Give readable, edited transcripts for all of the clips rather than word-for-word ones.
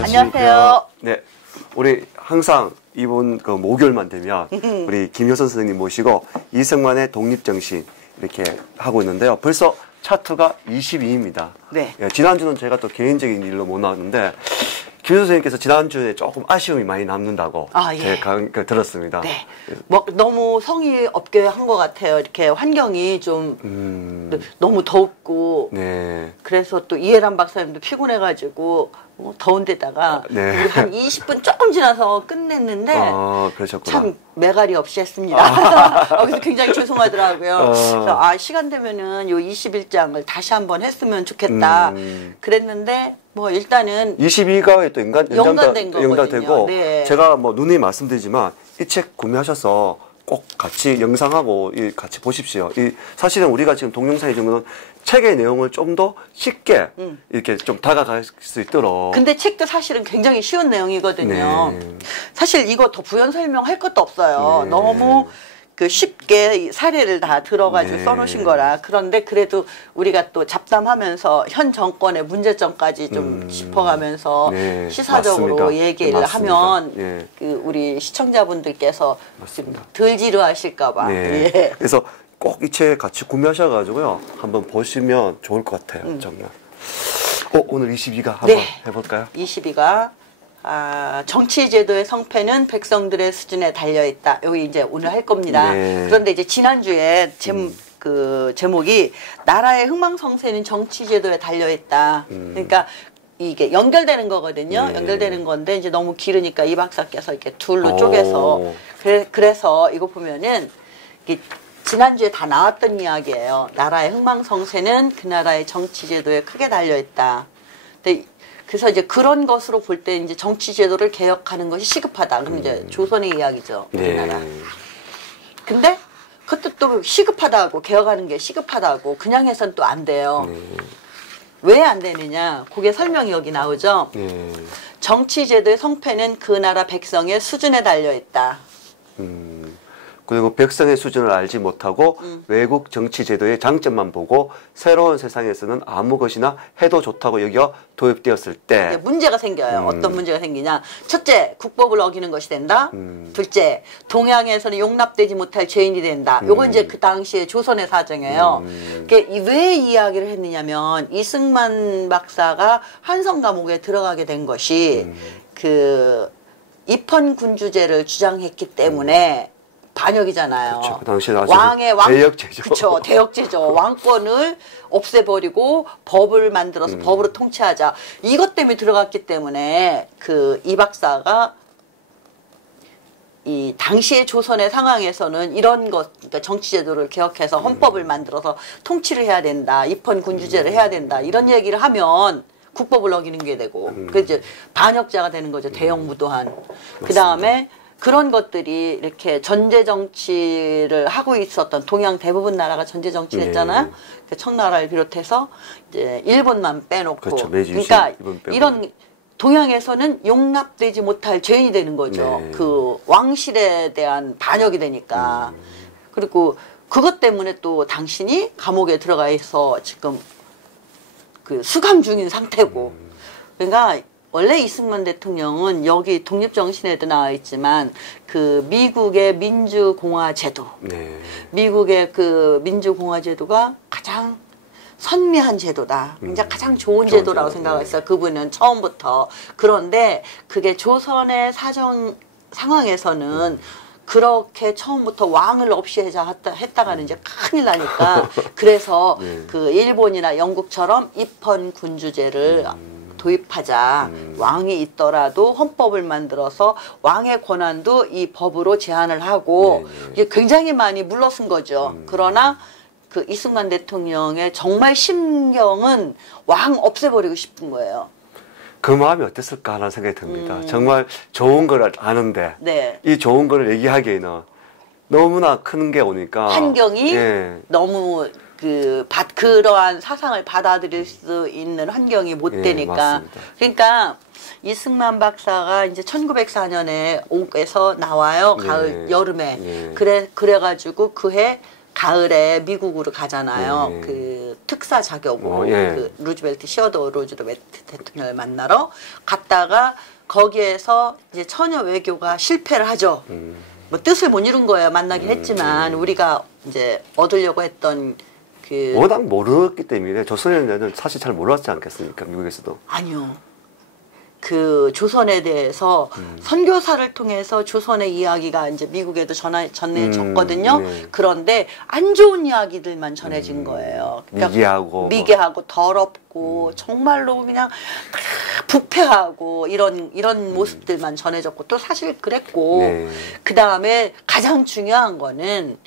안녕하세요. 네, 우리 항상 이번 그 목요일만 되면 우리 김효선 선생님 모시고 이승만의 독립정신 이렇게 하고 있는데요. 벌써 차트가 22입니다. 네. 예, 지난주는 제가 또 개인적인 일로 못 나왔는데 김효선 선생님께서 지난주에 조금 아쉬움이 많이 남는다고 제가 들었습니다. 네. 뭐 너무 성의 없게 한 것 같아요. 이렇게 환경이 좀 너무 덥고 그래서 또 이해란 박사님도 피곤해가지고 더운 데다가 우리 한 20분 조금 지나서 끝냈는데 참 매갈이 없이 했습니다. 그래서 굉장히 죄송하더라고요. 그래서 시간 되면은 요 21장을 다시 한번 했으면 좋겠다. 그랬는데 뭐 일단은 22가 또 연관되고 네. 제가 뭐 누누이 말씀드리지만 이 책 구매하셔서 꼭 같이 영상하고 같이 보십시오. 사실은 우리가 지금 동영상에 주면 책의 내용을 좀 더 쉽게 이렇게 좀 다가갈 수 있도록. 근데 책도 사실은 굉장히 쉬운 내용이거든요. 네. 사실 이거 더 부연 설명할 것도 없어요. 너무 쉽게 사례를 다 들어가지고 써놓으신 거라. 그런데 그래도 우리가 또 잡담하면서 현 정권의 문제점까지 좀 짚어가면서 시사적으로 맞습니다. 얘기를 하면 우리 시청자분들께서 덜 지루하실까봐. 그래서 꼭 이 책 같이 구매하셔가지고요. 한번 보시면 좋을 것 같아요. 정말. 오늘 22가 한번 해볼까요? 22가 정치제도의 성패는 백성들의 수준에 달려있다. 여기 이제 오늘 할 겁니다. 그런데 이제 지난주에 제목이 나라의 흥망성쇠는 정치제도에 달려있다. 그러니까 이게 연결되는 거거든요. 연결되는 건데 이제 너무 길으니까 이 박사께서 이렇게 둘로 쪼개서 그래서 이거 보면은 지난주에 다 나왔던 이야기예요. 나라의 흥망성쇠는 그 나라의 정치제도에 크게 달려있다. 근데 그래서 이제 그런 것으로 볼 때 이제 정치제도를 개혁하는 것이 시급하다. 그럼 이제 조선의 이야기죠. 우리나라. 근데 그것도 또 시급하다고 개혁하는 게 시급하다고 그냥 해서는 또 안 돼요. 왜 안 되느냐? 그게 설명이 여기 나오죠. 정치제도의 성패는 그 나라 백성의 수준에 달려있다. 그리고 백성의 수준을 알지 못하고 외국 정치제도의 장점만 보고 새로운 세상에서는 아무 것이나 해도 좋다고 여겨 도입되었을 때 문제가 생겨요. 어떤 문제가 생기냐. 첫째, 국법을 어기는 것이 된다. 둘째, 동양에서는 용납되지 못할 죄인이 된다. 요건 이제 그 당시에 조선의 사정이에요. 왜 이 이야기를 했느냐면 이승만 박사가 한성 감옥에 들어가게 된 것이 입헌군주제를 주장했기 때문에 반역이잖아요. 그렇죠. 그 당시에 왕의 대역죄죠. 그렇죠. 대역죄죠. 왕권을 없애버리고 법을 만들어서 법으로 통치하자. 이것 때문에 들어갔기 때문에 이 박사가 이 당시의 조선의 상황에서는 이런 그러니까 정치제도를 개혁해서 헌법을 만들어서 통치를 해야 된다. 입헌군주제를 해야 된다. 이런 얘기를 하면 국법을 어기는 게 되고 그래서 반역자가 되는 거죠. 대형무도한. 그 다음에 그런 것들이 이렇게 전제 정치를 하고 있었던 동양 대부분 나라가 전제 정치를 했잖아요. 청나라를 비롯해서 이제 일본만 빼놓고. 그렇죠. 그러니까 이런 동양에서는 용납되지 못할 죄인이 되는 거죠. 그 왕실에 대한 반역이 되니까. 그리고 그것 때문에 또 당신이 감옥에 들어가 있어 지금 수감 중인 상태고. 그러니까 원래 이승만 대통령은 여기 독립정신에도 나와 있지만 미국의 민주공화제도, 미국의 민주공화제도가 가장 선미한 제도다. 굉장히 가장 좋은 제도라고 생각했어요. 그분은 처음부터. 그런데 그게 조선의 상황에서는 그렇게 처음부터 왕을 없이 했다가는 이제 큰일 나니까 그래서 일본이나 영국처럼 입헌군주제를 도입하자. 왕이 있더라도 헌법을 만들어서 왕의 권한도 이 법으로 제한을 하고 이게 굉장히 많이 물러선 거죠. 그러나 이승만 대통령의 정말 심경은 왕 없애버리고 싶은 거예요. 그 마음이 어땠을까 하는 생각이 듭니다. 정말 좋은 걸 아는데 이 좋은 걸 얘기하기에는 너무나 큰 게 오니까 환경이 너무 그러한 사상을 받아들일 수 있는 환경이 못 되니까. 맞습니다. 그러니까 이승만 박사가 이제 1904년에 옥에서 나와요. 가을, 여름에. 그래가지고 그해 가을에 미국으로 가잖아요. 네. 그 특사 자격으로 예. 그 루즈벨트 시어도 루즈벨트 대통령을 만나러 갔다가 거기에서 이제 처녀 외교가 실패를 하죠. 뭐 뜻을 못 이룬 거예요. 만나긴 했지만 우리가 이제 얻으려고 했던 그 워낙 모르기 때문에 조선에는 사실 잘 몰랐지 않겠습니까? 미국에서도. 아니요. 그 조선에 대해서 선교사를 통해서 조선의 이야기가 이제 미국에도 전해졌거든요. 네. 그런데 안 좋은 이야기들만 전해진 거예요. 그러니까 미개하고 더럽고 정말로 그냥 부패하고 이런 모습들만 전해졌고 또 사실 그랬고 네. 그 다음에 가장 중요한 거는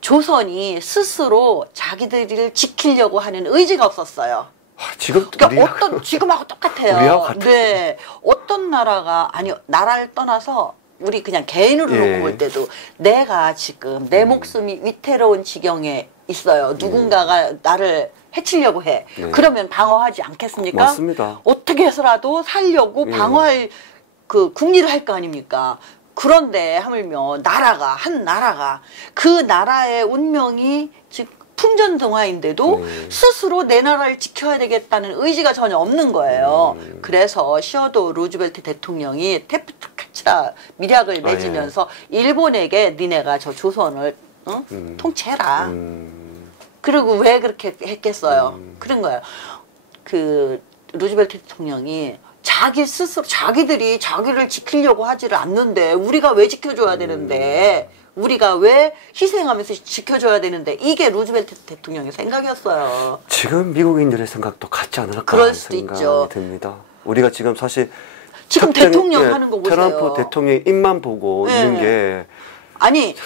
조선이 스스로 자기들을 지키려고 하는 의지가 없었어요. 지금 그러니까 지금하고 똑같아요. 우리하고 같은. 네, 어떤 나라가 나라를 떠나서 우리 그냥 개인으로 놓고 볼 때도 내가 지금 내 목숨이 위태로운 지경에 있어요. 누군가가 나를 해치려고 해. 네. 그러면 방어하지 않겠습니까? 맞습니다. 어떻게 해서라도 살려고 방어할 그 궁리를 할 거 아닙니까? 그런데 하물며 한 나라가 그 나라의 운명이 즉 풍전등화인데도 스스로 내 나라를 지켜야 되겠다는 의지가 전혀 없는 거예요. 그래서 시어도 루즈벨트 대통령이 테프트 카츠라 밀약을 맺으면서 일본에게 니네가 저 조선을 통치해라. 그리고 왜 그렇게 했겠어요? 그런 거예요. 그 루즈벨트 대통령이 자기 스스로 자기들이 자기를 지키려고 하지를 않는데 우리가 왜 지켜줘야 되는데 우리가 왜 희생하면서 지켜줘야 되는데 이게 루즈벨트 대통령의 생각이었어요. 지금 미국인들의 생각도 같지 않을까 그럴 수도 생각이 있죠. 듭니다. 우리가 지금 사실 지금 대통령 하는 거 보세요. 트럼프 대통령의 입만 보고 있는 게 아니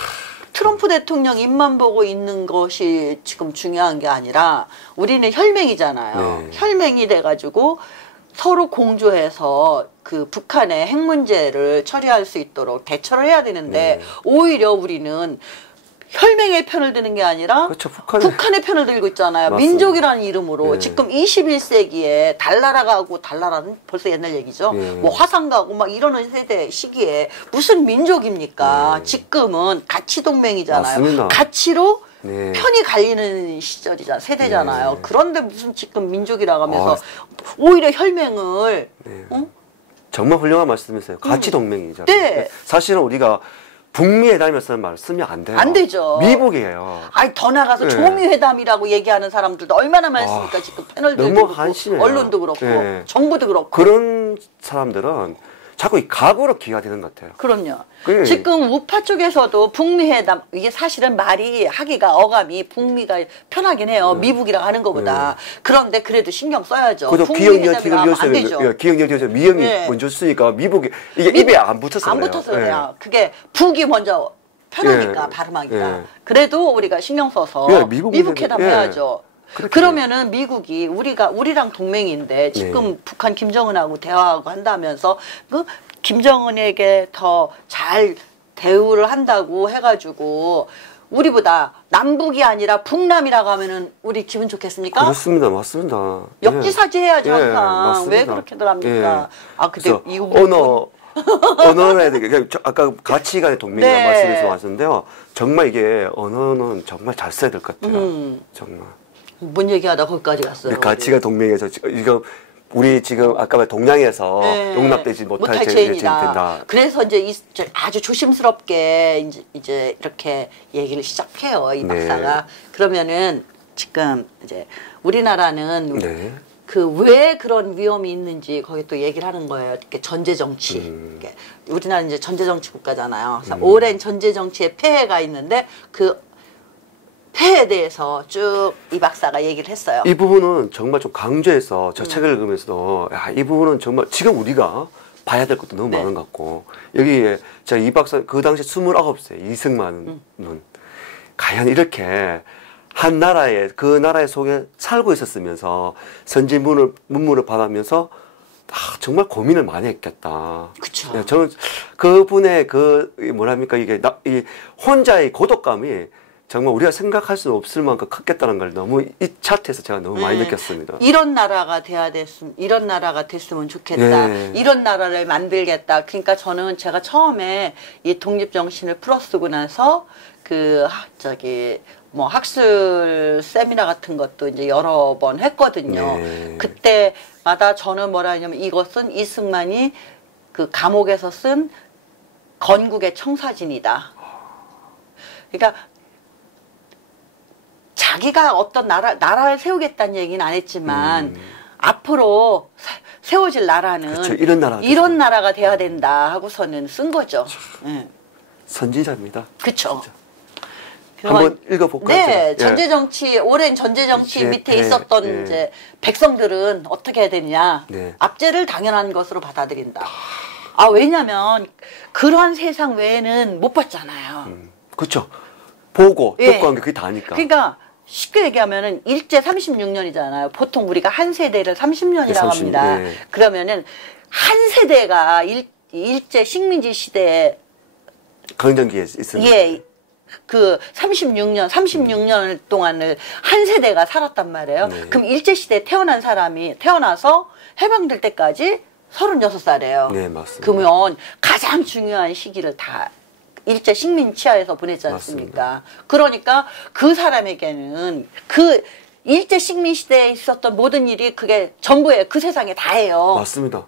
트럼프 대통령 입만 보고 있는 것이 지금 중요한 게 아니라 우리는 혈맹이잖아요. 네. 혈맹이 돼가지고 서로 공조해서 그 북한의 핵 문제를 처리할 수 있도록 대처를 해야 되는데 오히려 우리는 혈맹의 편을 드는 게 아니라 그렇죠. 북한의 편을 들고 있잖아요. 맞습니다. 민족이라는 이름으로 네. 지금 21세기에 달나라 가고 달나라는 벌써 옛날 얘기죠. 뭐 화상 가고 막 이러는 시기에 무슨 민족입니까? 지금은 가치 동맹이잖아요. 맞습니다. 가치로 편이 갈리는 세대잖아요. 그런데 무슨 지금 민족이라고 하면서 오히려 혈맹을 정말 훌륭한 말씀이세요. 가치 동맹이죠. 네. 사실은 우리가 북미 회담이었다는 말 쓰면 안 돼요. 안 되죠. 미국이에요. 아니 더 나가서 조미 회담이라고 얘기하는 사람들도 얼마나 많습니까? 지금 패널들도 너무 그렇고 한심해요. 언론도 그렇고 정부도 그렇고 그런 사람들은 자꾸 이 각오로 기가되는 것 같아요. 그럼요. 지금 우파 쪽에서도 북미 회담 이게 사실은 말이 하기가 어감이 북미가 편하긴 해요. 미국이랑 하는 것보다. 그런데 그래도 신경 써야죠. 북미 회담이 하면 안 되죠. 기억력이어서 미영이 먼저 쓰니까 미국이 이게 입에 안 붙어서 안 붙어서 그래요. 그게 북이 먼저 편하니까 발음하기가. 그래도 우리가 신경 써서 미국 회담 해야죠. 그러면은 미국이 우리랑 동맹인데 지금 북한 김정은하고 대화하고 한다면서 그 김정은에게 더 잘 대우를 한다고 해가지고 우리보다 남북이 아니라 북남이라고 하면은 우리 기분 좋겠습니까? 그렇습니다, 맞습니다. 역지사지 해야죠 항상. 맞습니다. 왜 그렇게들 합니까? 아 근데 이 언어에 대해 아까 가치관의 동맹이라는 말씀에서 왔는데요. 정말 이게 언어는 정말 잘 써야 될 것 같아요. 정말. 뭔 얘기하다 거기까지 갔어요. 가치가 동맹에서 이거 우리 지금 아까 동양에서 용납되지 못할 체인이다. 그래서 이제 아주 조심스럽게 이제 이렇게 얘기를 시작해요 이 박사가. 그러면은 지금 이제 우리나라는 그 왜 그런 위험이 있는지 거기 또 얘기를 하는 거예요. 이렇게 전제 정치. 우리나라는 이제 전제 정치 국가잖아요. 그래서 오랜 전제 정치의 폐해가 있는데 그 폐에 대해서 쭉 이 박사가 얘기를 했어요. 이 부분은 정말 좀 강조해서 저 책을 읽으면서도 이 부분은 정말 지금 우리가 봐야 될 것도 너무 많은 것 같고 여기에 제가 이 박사 그 당시 29세 이승만은 과연 이렇게 한 나라에 그 나라의 속에 살고 있었으면서 선진 문물을 받으면서 정말 고민을 많이 했겠다. 그쵸. 저는 그분의 뭐랍니까 이 혼자의 고독감이 정말 우리가 생각할 수 없을 만큼 컸겠다는 걸 너무 이 차트에서 제가 너무 많이 느꼈습니다. 이런 나라가 이런 나라가 됐으면 좋겠다. 이런 나라를 만들겠다. 그러니까 제가 처음에 이 독립정신을 풀어쓰고 나서 저기 뭐 학술 세미나 같은 것도 이제 여러 번 했거든요. 네. 그때마다 저는 뭐라 하냐면 이것은 이승만이 그 감옥에서 쓴 건국의 청사진이다. 그러니까 자기가 어떤 나라를 세우겠다는 얘기는 안 했지만 앞으로 세워질 나라는 그렇죠. 이런 나라가 돼야 된다 하고서는 쓴 거죠. 네. 선지자입니다. 그렇죠. 한번 읽어볼까요? 네, 전제정치, 오랜 전제정치 밑에 있었던 이제 백성들은 어떻게 해야 되느냐. 네. 압제를 당연한 것으로 받아들인다. 아, 왜냐면 그런 세상 외에는 못 봤잖아요. 그렇죠. 보고 접고한 게 그게 다니까. 그러니까 쉽게 얘기하면은 일제 36년이잖아요. 보통 우리가 한 세대를 30년이라고 합니다. 네. 그러면은 한 세대가 일제 식민지 시대에 강점기에 있습니다. 예. 그 36년 동안을 한 세대가 살았단 말이에요. 네. 그럼 일제시대에 태어난 사람이 태어나서 해방될 때까지 36살이에요. 네, 맞습니다. 그러면 가장 중요한 시기를 다 일제 식민 치하에서 보냈지 않습니까? 맞습니다. 그러니까 그 사람에게는 그 일제 식민 시대에 있었던 모든 일이 그게 전부예요. 그 세상에 다예요. 맞습니다.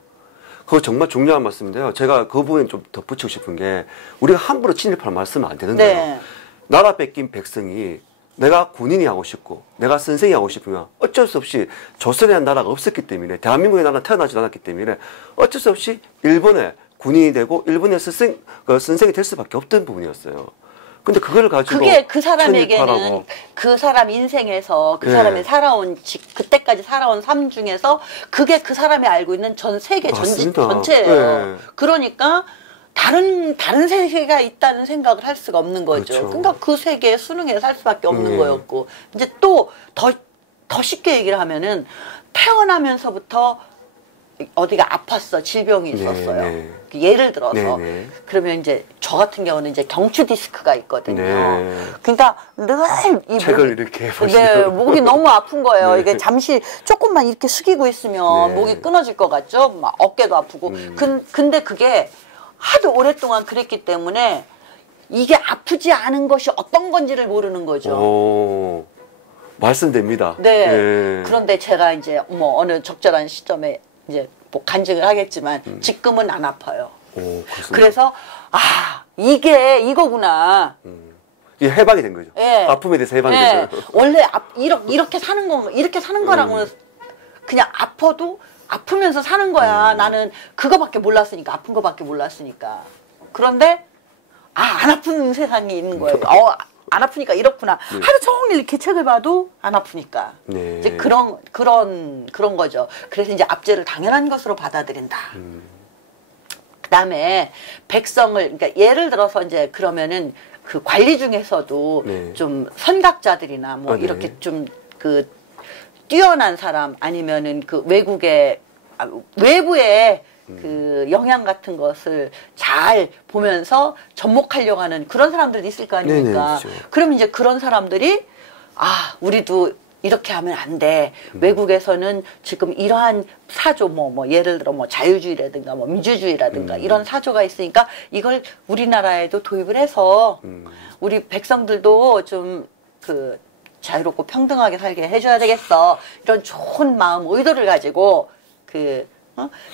그거 정말 중요한 말씀인데요. 제가 그 부분에 좀 덧붙이고 싶은 게 우리가 함부로 친일파를 말씀은 안 되는 거예요. 네. 나라 뺏긴 백성이 내가 군인이 하고 싶고 내가 선생이 하고 싶으면 어쩔 수 없이 조선이라는 나라가 없었기 때문에 대한민국의 나라가 태어나지 않았기 때문에 어쩔 수 없이 일본의 군인이 되고 일본의 선생이 될 수밖에 없던 부분이었어요. 근데 그걸 가지고 그게 그 사람에게는 친일파라고. 그 사람 인생에서 그 네. 사람이 살아온 그때까지 살아온 삶 중에서 그게 그 사람이 알고 있는 전 세계 맞습니다. 전체예요. 네. 그러니까 다른 세계가 있다는 생각을 할 수가 없는 거죠. 그렇죠. 그러니까 그 세계에 순응해 살 수밖에 없는 거였고 이제 또 더 쉽게 얘기를 하면은 태어나면서부터 어디가 아팠어, 질병이 있었어요. 네. 예를 들어서 네. 그러면 이제 저 같은 경우는 이제 경추 디스크가 있거든요. 네. 그러니까 늘 이 책을 목이, 이렇게 보시면 네, 목이 너무 아픈 거예요. 네. 이게 잠시 조금만 이렇게 숙이고 있으면 네. 목이 끊어질 것 같죠. 막 어깨도 아프고. 근데 그게 하도 오랫동안 그랬기 때문에 이게 아프지 않은 것이 어떤 건지를 모르는 거죠. 오, 말씀됩니다. 네. 예. 그런데 제가 이제 뭐 어느 적절한 시점에 이제 뭐 간증을 하겠지만 지금은 안 아파요. 오, 그렇습니다. 그래서 이게 이거구나. 이게 해방이 된 거죠. 예. 아픔에 대해서 해방이 예. 된 거죠. 원래 이렇게 사는 거 이렇게 사는 거라고는 그냥 아파도 아프면서 사는 거야. 나는 그거밖에 몰랐으니까 아픈 거밖에 몰랐으니까. 그런데 안 아픈 세상이 있는 거예요. 안 아프니까 이렇구나. 하루 종일 이렇게 책을 봐도 안 아프니까. 네. 이제 그런 거죠. 그래서 이제 압제를 당연한 것으로 받아들인다. 그다음에 백성을 그러니까 예를 들어서 이제 그러면은 그 관리 중에서도 네. 좀 선각자들이나 뭐 네. 이렇게 좀 그 뛰어난 사람 아니면은 그 외부의 그 영향 같은 것을 잘 보면서 접목하려고 하는 그런 사람들도 있을 거 아닙니까? 네네, 그렇죠. 그럼 이제 그런 사람들이 우리도 이렇게 하면 안 돼. 외국에서는 지금 이러한 사조 뭐 예를 들어 뭐 자유주의라든가 뭐 민주주의라든가 이런 사조가 있으니까 이걸 우리나라에도 도입을 해서 우리 백성들도 좀 그 자유롭고 평등하게 살게 해줘야 되겠어. 이런 좋은 마음, 의도를 가지고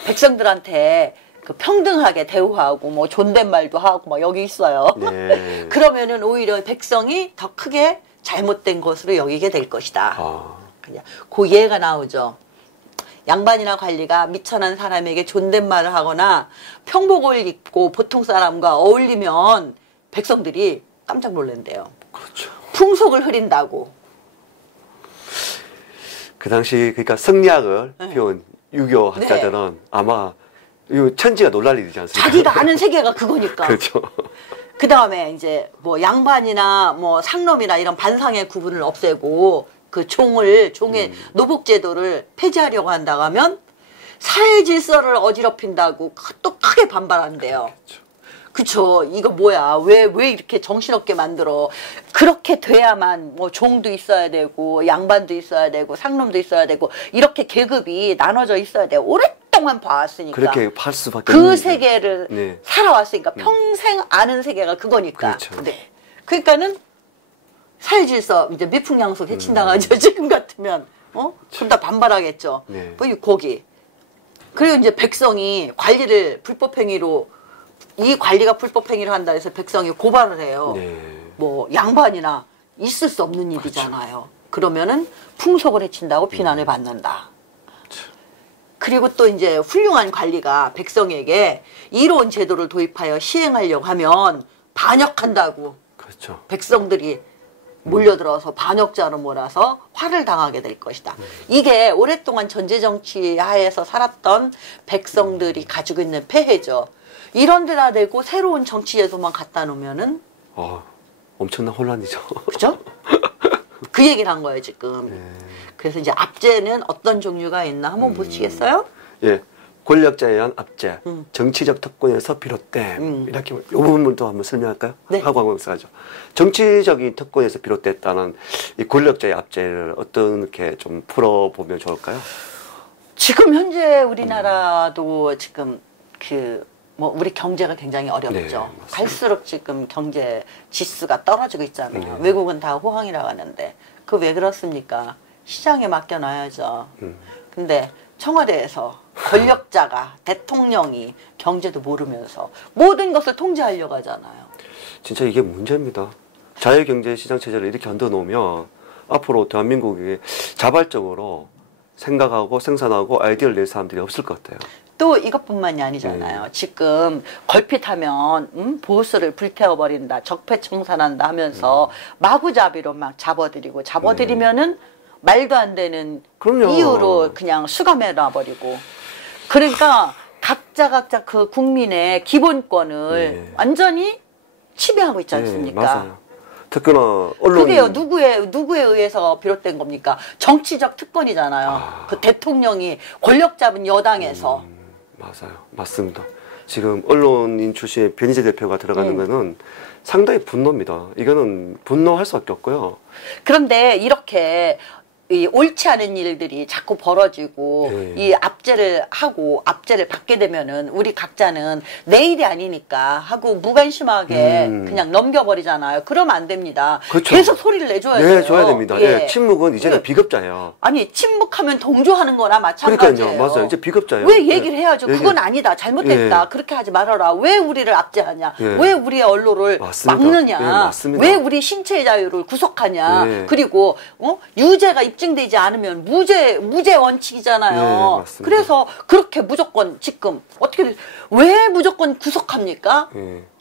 백성들한테 그 평등하게 대우하고 뭐 존댓말도 하고 막 여기 있어요. 네. 그러면은 오히려 백성이 더 크게 잘못된 것으로 여기게 될 것이다. 그냥 그 예가 나오죠. 양반이나 관리가 미천한 사람에게 존댓말을 하거나 평복을 입고 보통 사람과 어울리면 백성들이 깜짝 놀란대요. 그렇죠. 풍속을 흐린다고. 그 당시 그러니까 성리학을 배운 유교 학자들은 아마 이 천지가 놀랄 일이지 않습니까? 자기가 아는 세계가 그거니까. 그렇죠. 그 다음에 이제 뭐 양반이나 뭐 상놈이나 이런 반상의 구분을 없애고 그 종의 노복제도를 폐지하려고 한다고 하면 사회 질서를 어지럽힌다고 또 크게 반발한대요. 그쵸. 이거 뭐야. 왜 이렇게 정신없게 만들어. 그렇게 돼야만 뭐 종도 있어야 되고 양반도 있어야 되고 상놈도 있어야 되고 이렇게 계급이 나눠져 있어야 돼요. 오랫동안 봐왔으니까. 그렇게 팔 수밖에 그 없는 세계를 네. 살아왔으니까 평생 아는 세계가 그거니까. 그렇죠. 네. 그러니까는 사회질서 이제 미풍양속 해친당하죠. 지금 같으면 그럼 다 반발하겠죠. 네. 뭐 이 고기. 그리고 이제 백성이 관리를 불법행위로 이 관리가 불법행위를 한다 해서 백성이 고발을 해요. 네. 뭐 양반이나 있을 수 없는 일이잖아요. 그러면은 풍속을 해친다고 비난을 받는다. 그리고 또 이제 훌륭한 관리가 백성에게 이로운 제도를 도입하여 시행하려고 하면 반역한다고. 그렇죠. 백성들이 몰려들어서 반역자로 몰아서 화를 당하게 될 것이다. 이게 오랫동안 전제정치 하에서 살았던 백성들이 가지고 있는 폐해죠. 이런 데다 대고 새로운 정치제도만 갖다 놓으면은 엄청난 혼란이죠. 그죠? 그 얘기를 한 거예요 지금. 네. 그래서 이제 압제는 어떤 종류가 있나 한번 보시겠어요? 예. 권력자에 의한 압제, 정치적 특권에서 비롯된 이렇게 이 부분도 한번 설명할까요? 네. 하고 한번 써야죠. 정치적인 특권에서 비롯됐다는 이 권력자의 압제를 어떻게 좀 풀어보면 좋을까요? 지금 현재 우리나라도 지금 뭐 우리 경제가 굉장히 어렵죠. 네, 갈수록 지금 경제 지수가 떨어지고 있잖아요. 네. 외국은 다 호황이라고 하는데 그 왜 그렇습니까? 시장에 맡겨놔야죠. 근데 청와대에서 권력자가 대통령이 경제도 모르면서 모든 것을 통제하려고 하잖아요. 진짜 이게 문제입니다. 자유경제시장 체제를 이렇게 얹어 놓으면 앞으로 대한민국이 자발적으로 생각하고 생산하고 아이디어를 낼 사람들이 없을 것 같아요. 또 이것뿐만이 아니잖아요. 지금 걸핏하면 보수를 불태워버린다, 적폐청산한다 하면서 마구잡이로 막 잡아들이면은 말도 안 되는 그럼요. 이유로 그냥 수감해 놔버리고. 그러니까 각자 그 국민의 기본권을 완전히 침해하고 있지 않습니까? 맞아요. 특히나 언론 그게요 누구에 의해서 비롯된 겁니까? 정치적 특권이잖아요. 그 대통령이 권력 잡은 여당에서. 맞아요. 맞습니다. 지금 언론인 출신의 변희재 대표가 들어가는 거는 상당히 분노입니다. 이거는 분노할 수밖에 없고요. 그런데 이렇게 이 옳지 않은 일들이 자꾸 벌어지고 이 압제를 하고 압제를 받게 되면은 우리 각자는 내일이 아니니까 하고 무관심하게 그냥 넘겨버리잖아요. 그러면 안 됩니다. 그렇죠. 계속 소리를 내줘야 돼요. 줘야 됩니다. 예. 침묵은 이제는 비겁자예요. 아니 침묵하면 동조하는 거나 마찬가지예요. 그러니까요. 맞아요. 이제 비겁자예요. 왜 얘기를 해야죠. 그건 아니다. 잘못됐다. 그렇게 하지 말아라. 왜 우리를 압제하냐. 왜 우리의 언론을 막느냐. 맞습니다. 왜 우리 신체의 자유를 구속하냐. 그리고 유죄가 입증되지 않으면 무죄 원칙이잖아요. 그래서 그렇게 무조건 지금 왜 무조건 구속합니까?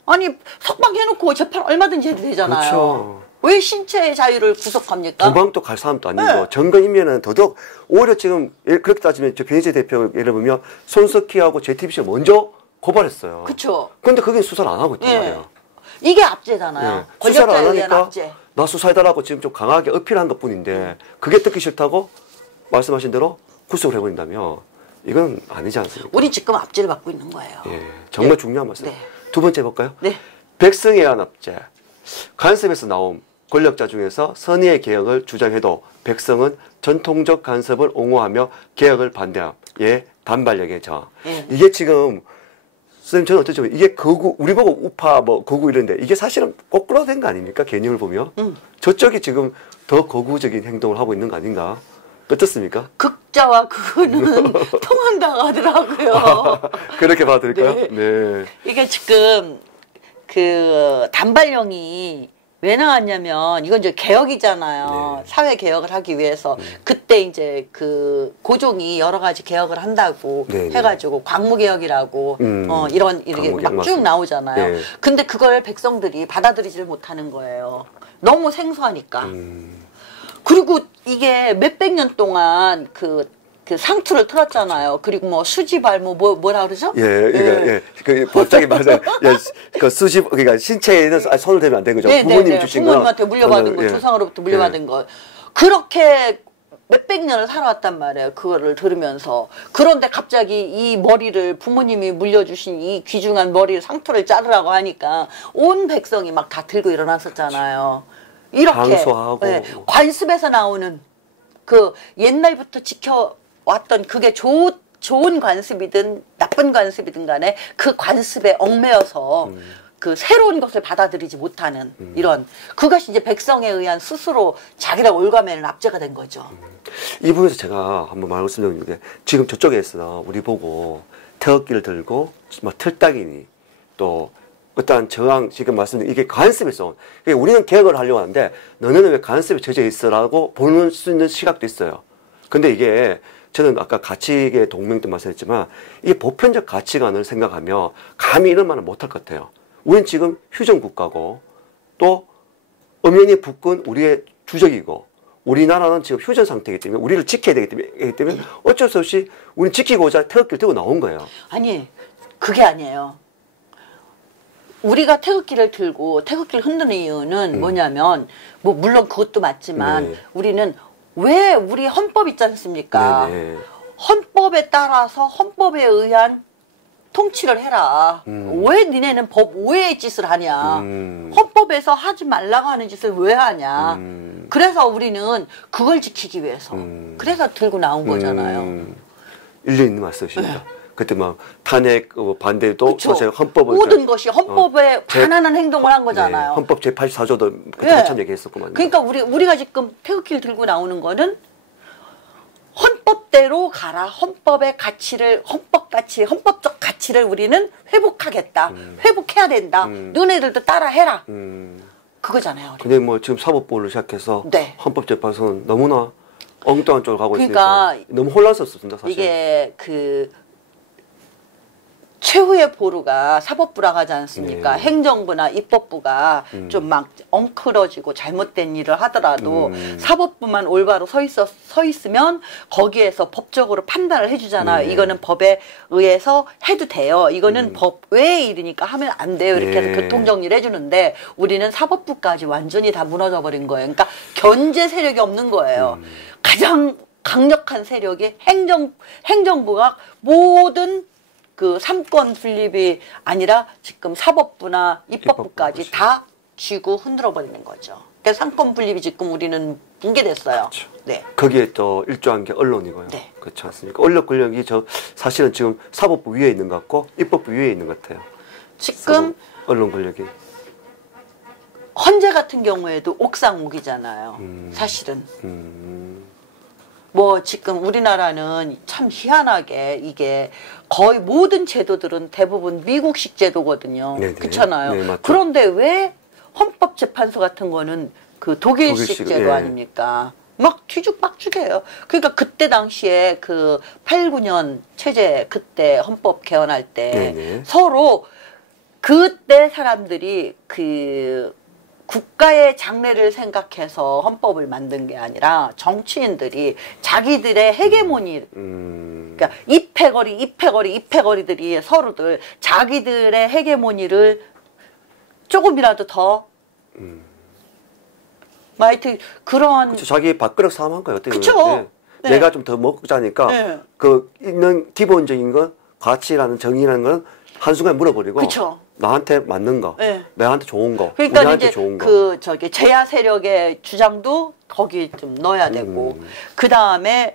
아니 석방해놓고 재판 얼마든지 해도 되잖아요. 그렇죠. 왜 신체의 자유를 구속합니까? 도망도 갈 사람도 아니고 정권인면은 더더욱 오히려 지금 그렇게 따지면 저 변희재 대표 예를 보면 손석희하고 JTBC를 먼저 고발했어요. 그렇죠. 그런데 그게 수사를 안 하고 있단 말이에요. 이게 압제잖아요. 수사를 안 권력자에 의한 하니까 압제. 나 수사해달라고 지금 좀 강하게 어필한 것뿐인데 그게 듣기 싫다고 말씀하신 대로 구속을 해버린다면 이건 아니지 않습니까? 우리 지금 압제를 받고 있는 거예요. 정말 중요한 말씀. 두 번째 볼까요? 백성에 의한 압제. 간섭에서 나온 권력자 중에서 선의의 개혁을 주장해도 백성은 전통적 간섭을 옹호하며 개혁을 반대함. 단발력의 저항. 이게 지금 선생님 저는 어떻게 이게 거구 우리 보고 우파 뭐 거구 이런데 이게 사실은 거꾸로 된 거 아닙니까? 개념을 보면 저쪽이 지금 더 거구적인 행동을 하고 있는 거 아닌가? 어떻습니까? 극자와 극우는 통한다고 하더라고요. 그렇게 봐드릴까요? 네. 이게 지금 그 단발령이 왜 나왔냐면 이건 이제 개혁이잖아요. 사회 개혁을 하기 위해서 그때 이제 그 고종이 여러 가지 개혁을 한다고 해가지고 광무 개혁이라고 이렇게 막 쭉 나오잖아요. 근데 그걸 백성들이 받아들이지를 못하는 거예요. 너무 생소하니까. 그리고 이게 몇백 년 동안 그 상투를 틀었잖아요. 그리고 뭐 수지발 뭐라 그러죠? 그 갑자기 맞아요. 그 수집 그러니까 신체에는 손을 대면 안 되는 거죠. 부모님 주신 거. 부모님한테 물려받은 거, 조상으로부터 물려받은 거. 그렇게 몇백 년을 살아왔단 말이에요. 그거를 들으면서. 그런데 갑자기 이 머리를 부모님이 물려주신 이 귀중한 머리를 상투를 자르라고 하니까 온 백성이 막 다 들고 일어났었잖아요. 이렇게 강소하고 관습에서 나오는 그 옛날부터 지켜왔던 그게 좋은 관습이든 나쁜 관습이든 간에 그 관습에 얽매여서 그 새로운 것을 받아들이지 못하는 이런 그것이 이제 백성에 의한 스스로 자기를 올가매는 압제가 된 거죠. 이 부분에서 제가 한번 말씀드리는 게 지금 저쪽에서 우리 보고 태극기를 들고 뭐 틀딱이니 또 어떠한 저항 지금 말씀드린 이게 간섭에서 그러니까 우리는 개혁을 하려고 하는데 너네는 왜 간섭에 젖어 있어라고 보는 수 있는 시각도 있어요. 근데 이게 저는 아까 가치의 동맹 때 말씀했지만 이게 보편적 가치관을 생각하며 감히 이런 말은 못할 것 같아요. 우린 지금 휴전 국가고 또 엄연히 북은 우리의 주적이고 우리나라는 지금 휴전 상태이기 때문에 우리를 지켜야 되기 때문에 어쩔 수 없이 우리는 지키고자 태극기를 들고 나온 거예요. 아니 그게 아니에요. 우리가 태극기를 들고 태극기를 흔드는 이유는 뭐냐면 뭐 물론 그것도 맞지만 네. 우리는 왜 우리 헌법 있지 않습니까? 네네. 헌법에 따라서 헌법에 의한 통치를 해라. 왜 니네는 법 오해의 짓을 하냐. 헌법에서 하지 말라고 하는 짓을 왜 하냐. 그래서 우리는 그걸 지키기 위해서. 그래서 들고 나온 거잖아요. 일리 있는 말씀이십니다. 그때 막 탄핵 반대도 사실 헌법을 모든 것이 헌법에 반하는 행동을 한 거잖아요. 네, 헌법 제84조도 그때 네. 한참 얘기했었구만요. 그러니까 우리가 지금 태극기를 들고 나오는 거는 헌법대로 가라. 헌법의 가치를 헌법적 가치를 우리는 회복하겠다. 회복해야 된다. 너네들도 따라해라. 그거잖아요. 근데 뭐 지금 사법부를 시작해서 네. 헌법재판소는 너무나 엉뚱한 쪽으로 가고 그러니까 있으니까 너무 혼란스럽습니다. 사실. 이게 그 최후의 보루가 사법부라고 하지 않습니까? 네. 행정부나 입법부가 좀 막 엉클어지고 잘못된 일을 하더라도 사법부만 올바로 서 있으면 거기에서 법적으로 판단을 해주잖아요. 네. 이거는 법에 의해서 해도 돼요. 이거는 법 외의 일이니까 하면 안 돼요. 이렇게 네. 해서 교통정리를 해주는데 우리는 사법부까지 완전히 다 무너져 버린 거예요. 그러니까 견제 세력이 없는 거예요. 가장 강력한 세력이 행정부가 모든 그 삼권 분립이 아니라 지금 사법부나 입법부까지 다 쥐고 흔들어 버리는 거죠. 그래서 삼권 분립이 지금 우리는 붕괴됐어요. 그렇죠. 네. 거기에 또 일조한 게 언론이고요. 네. 그렇지 않습니까? 언론 권력이 사실은 지금 사법부 위에 있는 것 같고 입법부 위에 있는 것 같아요. 지금 언론 권력이. 헌재 같은 경우에도 옥상옥이잖아요. 사실은. 뭐 지금 우리나라는 참 희한하게 이게 거의 모든 제도들은 대부분 미국식 제도거든요. 네네. 그렇잖아요. 네, 맞죠. 그런데 왜 헌법재판소 같은 거는 그 독일식 독일식, 제도 예. 아닙니까? 막 뒤죽박죽이에요. 그러니까 그때 당시에 그 8, 9년 체제 그때 헌법 개헌할 때 네네. 서로 그때 사람들이 그 국가의 장래를 생각해서 헌법을 만든 게 아니라 정치인들이 자기들의 헤게모니 그러니까 입해거리들이 서로들 자기들의 헤게모니를 조금이라도 더 하여튼 그런 그렇죠. 자기 밥그릇 싸움한 거예요. 어떻게 그쵸. 보면. 네. 내가 좀 더 먹자니까 네. 그 있는 기본적인 건 가치라는 정의라는 건 한순간에 물어버리고 그쵸. 나한테 맞는 거, 네. 내한테 좋은 거, 그러니까 우리한테 이제 좋은 거. 그 저기 제야 세력의 주장도 거기 좀 넣어야 되고 그 다음에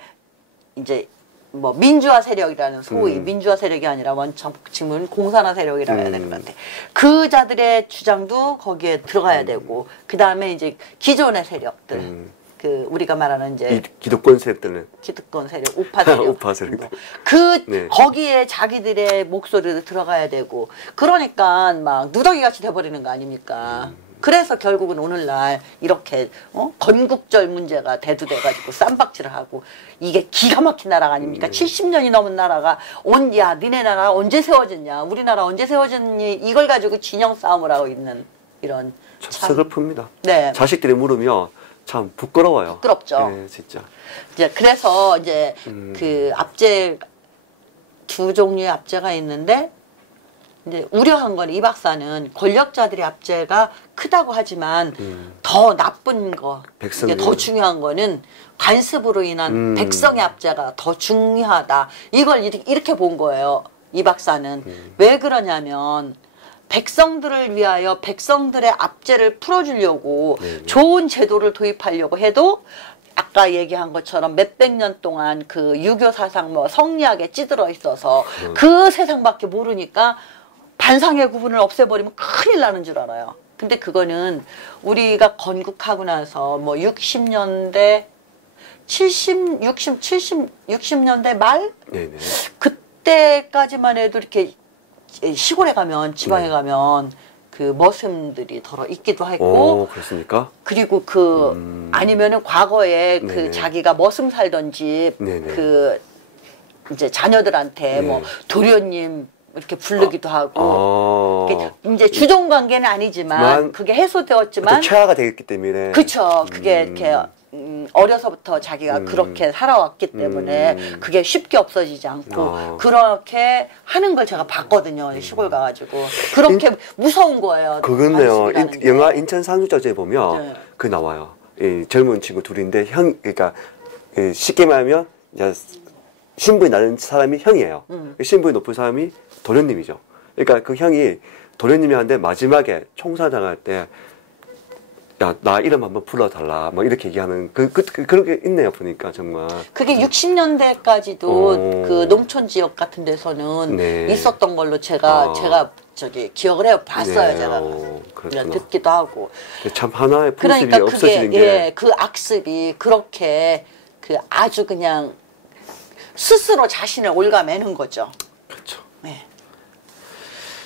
이제 뭐 민주화 세력이라는 소위 민주화 세력이 아니라 원청 지금은 공산화 세력이라고 해야 될 것 같아. 그 자들의 주장도 거기에 들어가야 되고 그 다음에 이제 기존의 세력들. 그 우리가 말하는 이제 기득권 세력들은 기득권 세력, 우파 세력, 우파 세력들. 그 네. 거기에 자기들의 목소리도 들어가야 되고 그러니까 막 누더기 같이 돼버리는 거 아닙니까? 그래서 결국은 오늘날 이렇게 건국절 문제가 대두돼가지고 쌈박질을 하고 이게 기가 막힌 나라가 아닙니까? 70년이 넘은 나라가 야 니네 나라 언제 세워졌냐? 우리나라 언제 세워졌니? 이걸 가지고 진영 싸움을 하고 있는 이런 참 서글픕니다. 네. 자식들이 물으면 참 부끄러워요. 부끄럽죠. 네, 진짜. 이제 그래서 이제 그 압제 두 종류의 압제가 있는데 이제 우려한 건 이 박사는 권력자들의 압제가 크다고 하지만 더 나쁜 거 이게 더 중요한 거는 관습으로 인한 백성의 압제가 더 중요하다. 이걸 이렇게 본 거예요. 이 박사는 왜 그러냐면 백성들을 위하여 백성들의 압제를 풀어주려고 좋은 제도를 도입하려고 해도 아까 얘기한 것처럼 몇백 년 동안 그 유교 사상 뭐 성리학에 찌들어 있어서 그 세상밖에 모르니까 반상의 구분을 없애버리면 큰일 나는 줄 알아요. 근데 그거는 우리가 건국하고 나서 뭐 60년대 60년대 말? 네네. 그때까지만 해도 이렇게 시골에 가면, 지방에 네. 가면 그 머슴들이 덜어 있기도 했고. 오, 그렇습니까? 그리고 아니면은 과거에 그 네네. 자기가 머슴 살던 집, 네네. 그 이제 자녀들한테 네. 뭐 도련님 이렇게 부르기도 하고. 이제 주종 관계는 아니지만 그게 해소되었지만 최하가 되었기 때문에. 그쵸. 그게 이렇게 어려서부터 자기가 그렇게 살아왔기 때문에 그게 쉽게 없어지지 않고 그렇게 하는 걸 제가 봤거든요. 시골 가가지고 그렇게 무서운 거예요. 그건요. 관습이라는 영화 게. 인천 상륙작전에 보면 네. 그 나와요. 이 젊은 친구 둘인데 그러니까 쉽게 말하면 이제 신분이 낮은 사람이 형이에요. 신분이 높은 사람이 도련님이죠. 그러니까 그 형이 도련님한테 마지막에 총살당할 때 야, 나 이름 한번 불러달라. 뭐 이렇게 얘기하는 그런 게 있네요. 보니까 정말. 그게 60년대까지도 그 농촌 지역 같은 데서는 네. 있었던 걸로 제가 저기 기억을 해요. 봤어요. 네. 제가 그렇구나. 듣기도 하고. 참 하나의 풍습이 그러니까 없어지는 그게 게. 예, 그 악습이 그렇게 그 아주 그냥 스스로 자신을 올가매는 거죠. 그렇죠. 네.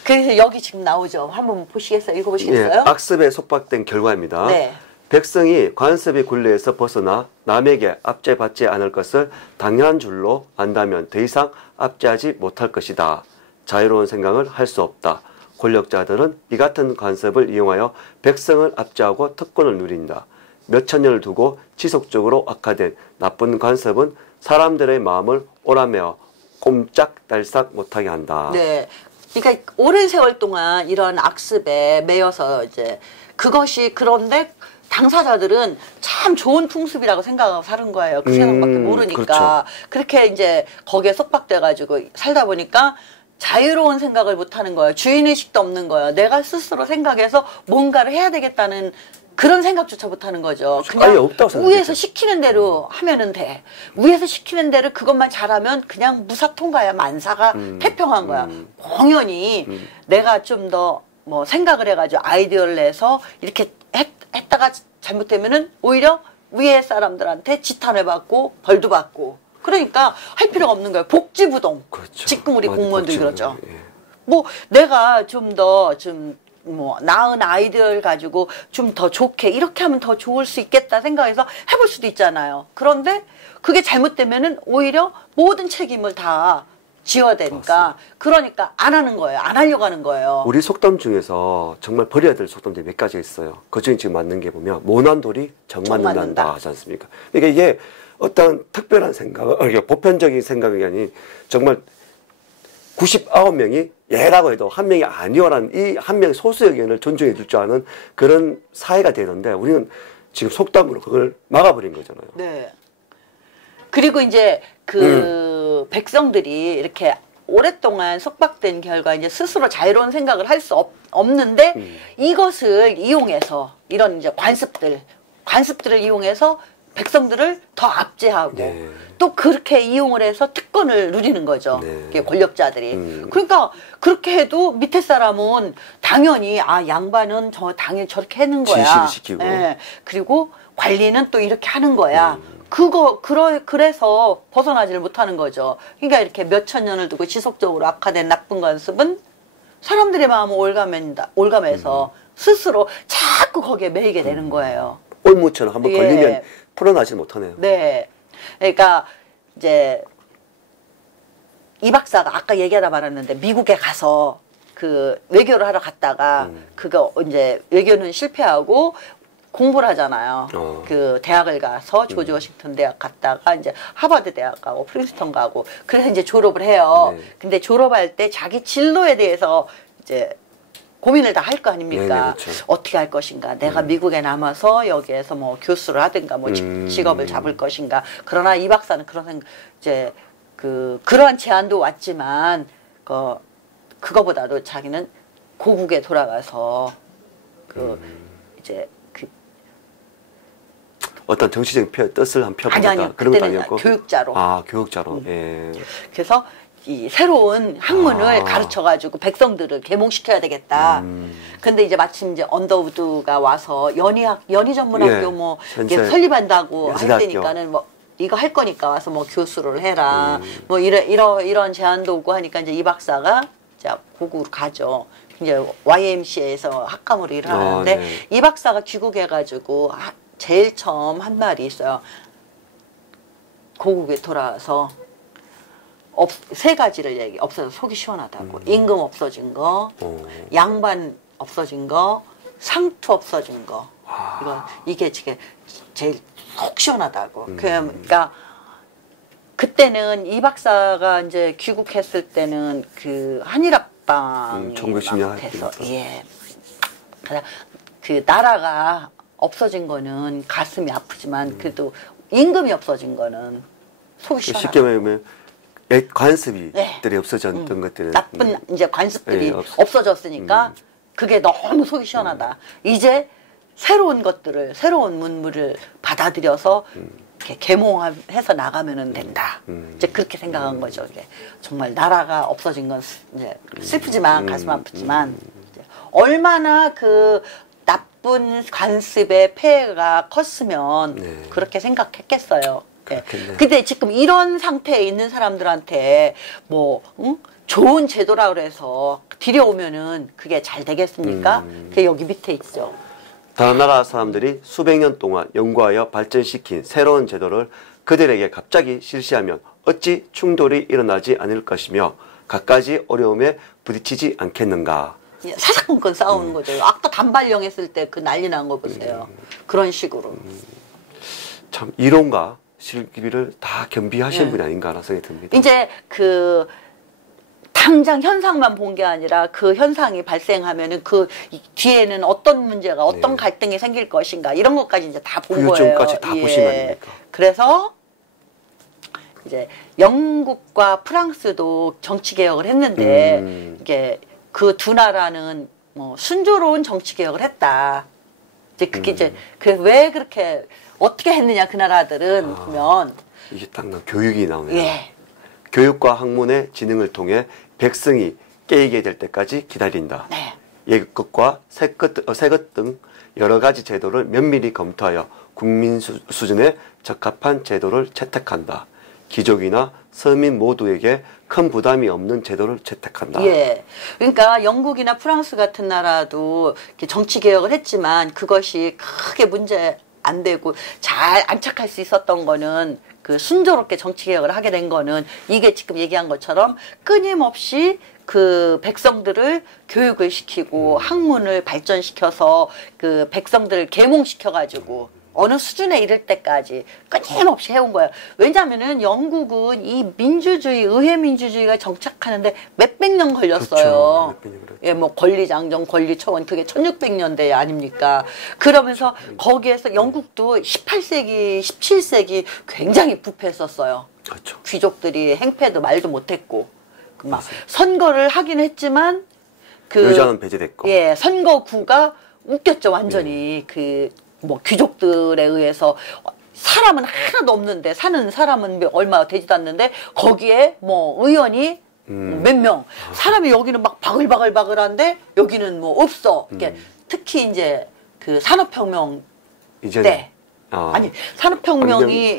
그래서 여기 지금 나오죠. 한번 보시겠어요? 읽어보시겠어요? 예, 악습에 속박된 결과입니다. 네. 백성이 관습의 굴레에서 벗어나 남에게 압제받지 않을 것을 당연한 줄로 안다면 더 이상 압제하지 못할 것이다. 자유로운 생각을 할 수 없다. 권력자들은 이 같은 관습을 이용하여 백성을 압제하고 특권을 누린다. 몇천 년을 두고 지속적으로 악화된 나쁜 관습은 사람들의 마음을 오라매어 꼼짝달싹 못하게 한다. 네. 그러니까 오랜 세월 동안 이런 악습에 매여서 이제 그것이 그런데 당사자들은 참 좋은 풍습이라고 생각하고 사는 거예요. 그 생각밖에 모르니까. 그렇죠. 그렇게 이제 거기에 속박돼가지고 살다 보니까 자유로운 생각을 못 하는 거예요. 주인의식도 없는 거예요. 내가 스스로 생각해서 뭔가를 해야 되겠다는 그런 생각조차 못 하는 거죠. 아예 그냥 없다고 생각했죠. 위에서 시키는 대로 하면은 돼. 위에서 시키는 대로 그것만 잘하면 그냥 무사통과야. 만사가 태평한 거야. 공연히 내가 좀 더 뭐 생각을 해가지고 아이디어를 내서 이렇게 했다가 잘못되면은 오히려 위에 사람들한테 지탄을 받고 벌도 받고 그러니까 할 필요가 없는 거예요. 복지부동. 그렇죠. 지금 우리 맞아, 공무원들이 복지부동. 그러죠. 예. 뭐 내가 좀 뭐 나은 아이디어를 가지고 좀 더 좋게 이렇게 하면 더 좋을 수 있겠다 생각해서 해볼 수도 있잖아요. 그런데 그게 잘못되면은 오히려 모든 책임을 다 지어야 되니까 그러니까 안 하는 거예요. 안 하려고 하는 거예요. 우리 속담 중에서 정말 버려야 될 속담들이 몇 가지 있어요. 그중에 지금 맞는 게 보면 모난 돌이 정 맞는다 하지 않습니까? 그러니까 이게 어떤 특별한 생각, 보편적인 생각이 아닌 정말 99명이 얘라고 해도 한 명이 아니오라는 이 한 명의 소수 의견을 존중해 줄 줄 아는 그런 사회가 되는데 우리는 지금 속담으로 그걸 막아버린 거잖아요. 네. 그리고 이제 그 백성들이 이렇게 오랫동안 속박된 결과 이제 스스로 자유로운 생각을 할 수 없는데 이것을 이용해서 이런 이제 관습들을 이용해서 백성들을 더 압제하고 네. 또 그렇게 이용을 해서 특권을 누리는 거죠. 네. 권력자들이. 그러니까 그렇게 해도 밑에 사람은 당연히 아 양반은 당연히 저렇게 하는 거야. 지시를 시키고. 네. 그리고 관리는 또 이렇게 하는 거야. 그래서 벗어나지를 못하는 거죠. 그러니까 이렇게 몇천 년을 두고 지속적으로 악화된 나쁜 관습은 사람들의 마음을 올가매서 스스로 자꾸 거기에 매이게 되는 거예요. 올무처럼 한번 예. 걸리면 풀어나지 못하네요. 네. 그러니까 이제 이 박사가 아까 얘기하다 말았는데 미국에 가서 그 외교를 하러 갔다가 그거 이제 외교는 실패하고 공부를 하잖아요. 그 대학을 가서 조지 워싱턴 대학 갔다가 이제 하버드 대학 가고 프린스턴 가고 그래서 이제 졸업을 해요. 네. 근데 졸업할 때 자기 진로에 대해서 이제 고민을 다 할 거 아닙니까? 네네, 그렇죠. 어떻게 할 것인가? 내가 미국에 남아서 여기에서 뭐 교수를 하든가 뭐 직업을 잡을 것인가? 그러나 이 박사는 이제 그러한 제안도 왔지만 그거보다도 자기는 고국에 돌아가서 이제 어떤 정치적인 뜻을 한 펴보겠다. 아니 그런 것도 그때는 아니었고. 교육자로. 아, 교육자로. 예. 그래서 이 새로운 학문을 가르쳐가지고 백성들을 계몽시켜야 되겠다. 근데 이제 마침 이제 언더우드가 와서 연희 전문학교 뭐 이게 설립한다고 할 때니까는 뭐 이거 할 거니까 와서 뭐 교수를 해라. 뭐 이런 제안도 오고 하니까 이제 이 박사가 자 고국으로 가죠. 이제 YMCA에서 학감으로 일을 하는데 네. 이 박사가 귀국해가지고 제일 처음 한 말이 있어요. 고국에 돌아와서 세 가지를 없어서 속이 시원하다고. 임금 없어진 거, 양반 없어진 거, 상투 없어진 거. 이게 지금 제일 속 시원하다고. 그러니까 그때는 이 박사가 이제 귀국했을 때는 그 한일합방이 1910년 돼서 예. 그 나라가 없어진 거는 가슴이 아프지만 그래도 임금이 없어진 거는 속이 시원하다. 쉽게 말하면 관습들이 네. 없어졌던 것들은 나쁜 이제 관습들이 없어졌으니까 그게 너무 속이 시원하다. 이제 새로운 것들을 새로운 문물을 받아들여서 이렇게 계몽해서 나가면은 된다. 이제 그렇게 생각한 거죠. 이게 정말 나라가 없어진 건 이제 슬프지만 가슴 아프지만 이제 얼마나 그 나쁜 관습의 폐해가 컸으면 네. 그렇게 생각했겠어요. 네. 근데 지금 이런 상태에 있는 사람들한테 뭐 좋은 제도라 그래서 들여오면은 그게 잘 되겠습니까? 그게 여기 밑에 있죠. 다른 나라 사람들이 수백 년 동안 연구하여 발전시킨 새로운 제도를 그들에게 갑자기 실시하면 어찌 충돌이 일어나지 않을 것이며 갖가지 어려움에 부딪히지 않겠는가. 사사건건 싸우는 거죠. 아까 단발령 했을 때 그 난리 난 거 보세요. 그런 식으로. 참 이론과 실기를 다 겸비하신 분이 아닌가라는 생각이 듭니다. 이제 그 당장 현상만 본 게 아니라 그 현상이 발생하면은 그 뒤에는 어떤 문제가 어떤 네. 갈등이 생길 것인가 이런 것까지 이제 다 본 거예요. 요점까지 다 보신 거 아닙니까? 그래서 이제 영국과 프랑스도 정치 개혁을 했는데 이게 그 두 나라는 뭐 순조로운 정치 개혁을 했다. 이제 그게 이제 왜 그렇게 어떻게 했느냐 그 나라들은 보면 이게 딱 교육이 나오네요. 예. 교육과 학문의 진흥을 통해 백성이 깨이게 될 때까지 기다린다. 네. 예것과 세것 등 여러 가지 제도를 면밀히 검토하여 국민 수준에 적합한 제도를 채택한다. 귀족이나 서민 모두에게 큰 부담이 없는 제도를 채택한다. 예. 그러니까 영국이나 프랑스 같은 나라도 정치 개혁을 했지만 그것이 크게 문제 안 되고 잘 안착할 수 있었던 거는 그 순조롭게 정치 개혁을 하게 된 거는 이게 지금 얘기한 것처럼 끊임없이 그 백성들을 교육을 시키고 학문을 발전시켜서 그 백성들을 계몽시켜 가지고 어느 수준에 이를 때까지 끊임없이 해온 거예요. 왜냐하면은 영국은 이 민주주의, 의회 민주주의가 정착하는데 몇백 년 걸렸어요. 그렇죠. 예, 뭐 권리장정, 권리처원 그게 1600년대 아닙니까? 그러면서 거기에서 영국도 18세기, 17세기 굉장히 부패했었어요. 그렇죠. 귀족들이 행패도 말도 못했고 막 선거를 하긴 했지만 그 여자는 배제됐고. 예, 선거구가 웃겼죠 완전히 그. 뭐 귀족들에 의해서 사람은 하나도 없는데 사는 사람은 얼마 되지도 않는데 거기에 뭐 의원이 몇 명 사람이 여기는 막 바글바글바글한데 여기는 뭐 없어. 이게 특히 이제 그 산업혁명 때 아니 산업혁명이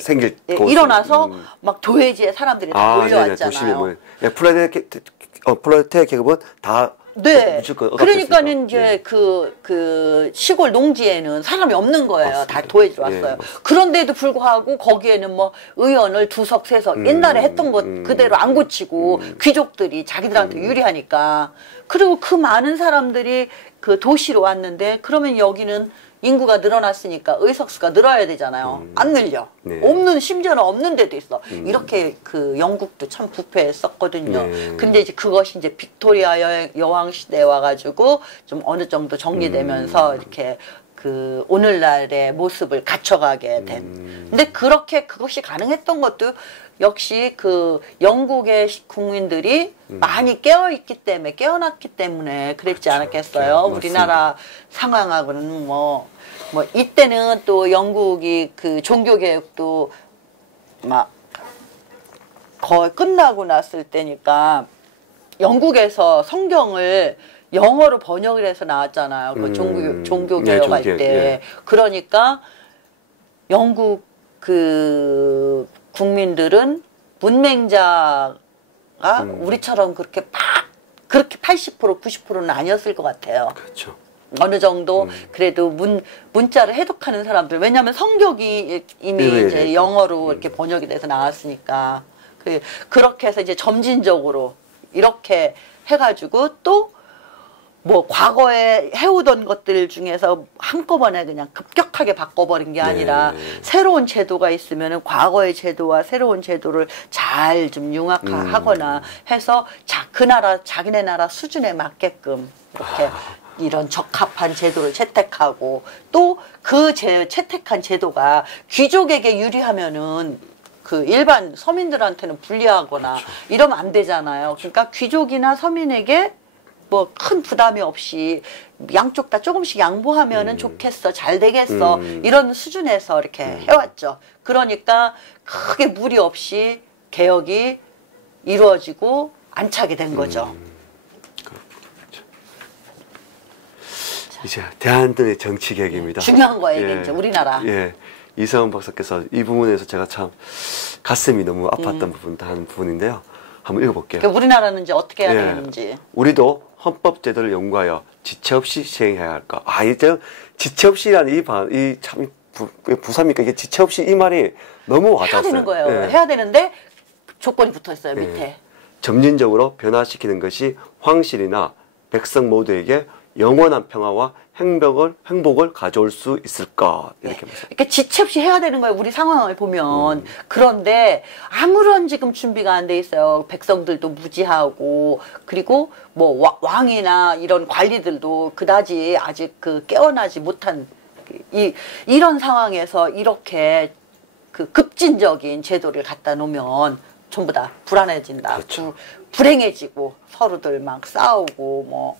일어나서 막 도회지에 사람들이 다 몰려왔잖아요. 네, 프롤레타리아 계급은 다 네. 그러니까는 이제 네. 그 시골 농지에는 사람이 없는 거예요. 맞습니다. 다 도해지 왔어요. 네. 그런데도 불구하고 거기에는 뭐 의원을 두석 세석 옛날에 했던 것 그대로 안 고치고 귀족들이 자기들한테 유리하니까 그리고 그 많은 사람들이 그 도시로 왔는데 그러면 여기는 인구가 늘어났으니까 의석수가 늘어야 되잖아요. 안 늘려. 네. 심지어는 없는 데도 있어. 이렇게 그 영국도 참 부패했었거든요. 네. 근데 이제 그것이 이제 빅토리아 여왕 시대에 와가지고 좀 어느 정도 정리되면서 이렇게 그 오늘날의 모습을 갖춰가게 된. 근데 그렇게 그것이 가능했던 것도 역시 그 영국의 국민들이 많이 깨어났기 때문에 그랬지 그렇죠. 않았겠어요. 네, 우리나라 상황하고는 뭐 이때는 또 영국이 그 종교개혁도 막 거의 끝나고 났을 때니까 영국에서 성경을 영어로 번역을 해서 나왔잖아요. 그 종교 개혁할 때. 예. 그러니까 영국 그 국민들은 문맹자가 우리처럼 그렇게 그렇게 80% 90%는 아니었을 것 같아요. 그렇죠. 어느 정도 그래도 문자를 해독하는 사람들. 왜냐하면 성경이 이미 이제 영어로 이렇게 번역이 돼서 나왔으니까. 그렇게 해서 이제 점진적으로 이렇게 해가지고 또 뭐 과거에 해오던 것들 중에서 한꺼번에 그냥 급격하게 바꿔버린 게 아니라 새로운 제도가 있으면은 과거의 제도와 새로운 제도를 잘 좀 융합하거나 해서 그 나라 자기네 나라 수준에 맞게끔 이렇게 이런 적합한 제도를 채택하고 또 그 채택한 제도가 귀족에게 유리하면은 그 일반 서민들한테는 불리하거나 그렇죠. 이러면 안 되잖아요. 그러니까 귀족이나 서민에게 뭐 큰 부담이 없이 양쪽 다 조금씩 양보하면은 좋겠어, 잘 되겠어 이런 수준에서 이렇게 해왔죠. 그러니까 크게 무리 없이 개혁이 이루어지고 안착이 된 거죠. 이제 대한민국의 정치 개혁입니다. 중요한 거예요, 이게 이제 우리나라. 예. 이성원 박사께서 이 부분에서 제가 참 가슴이 너무 아팠던 한 부분인데요. 한번 읽어볼게요. 그러니까 우리나라는 이제 어떻게 해야 되는지. 우리도 헌법 제도를 연구하여 지체 없이 시행해야 할까. 이제 지체 없이라는 이 참 부사입니까? 이게 지체 없이 이 말이 너무 와닿았어요. 해야 되는 거예요. 해야 되는데 조건이 붙어 있어요, 밑에. 점진적으로 변화시키는 것이 황실이나 백성 모두에게 영원한 평화와 행복을 가져올 수 있을까 이렇게 말씀. 그러니까 지체 없이 해야 되는 거예요. 우리 상황을 보면. 그런데 아무런 지금 준비가 안 돼 있어요. 백성들도 무지하고 그리고 뭐 왕이나 이런 관리들도 그다지 아직 깨어나지 못한 이런 상황에서 이렇게 급진적인 제도를 갖다 놓으면 전부 다 불안해진다. 그렇죠. 불행해지고 서로들 막 싸우고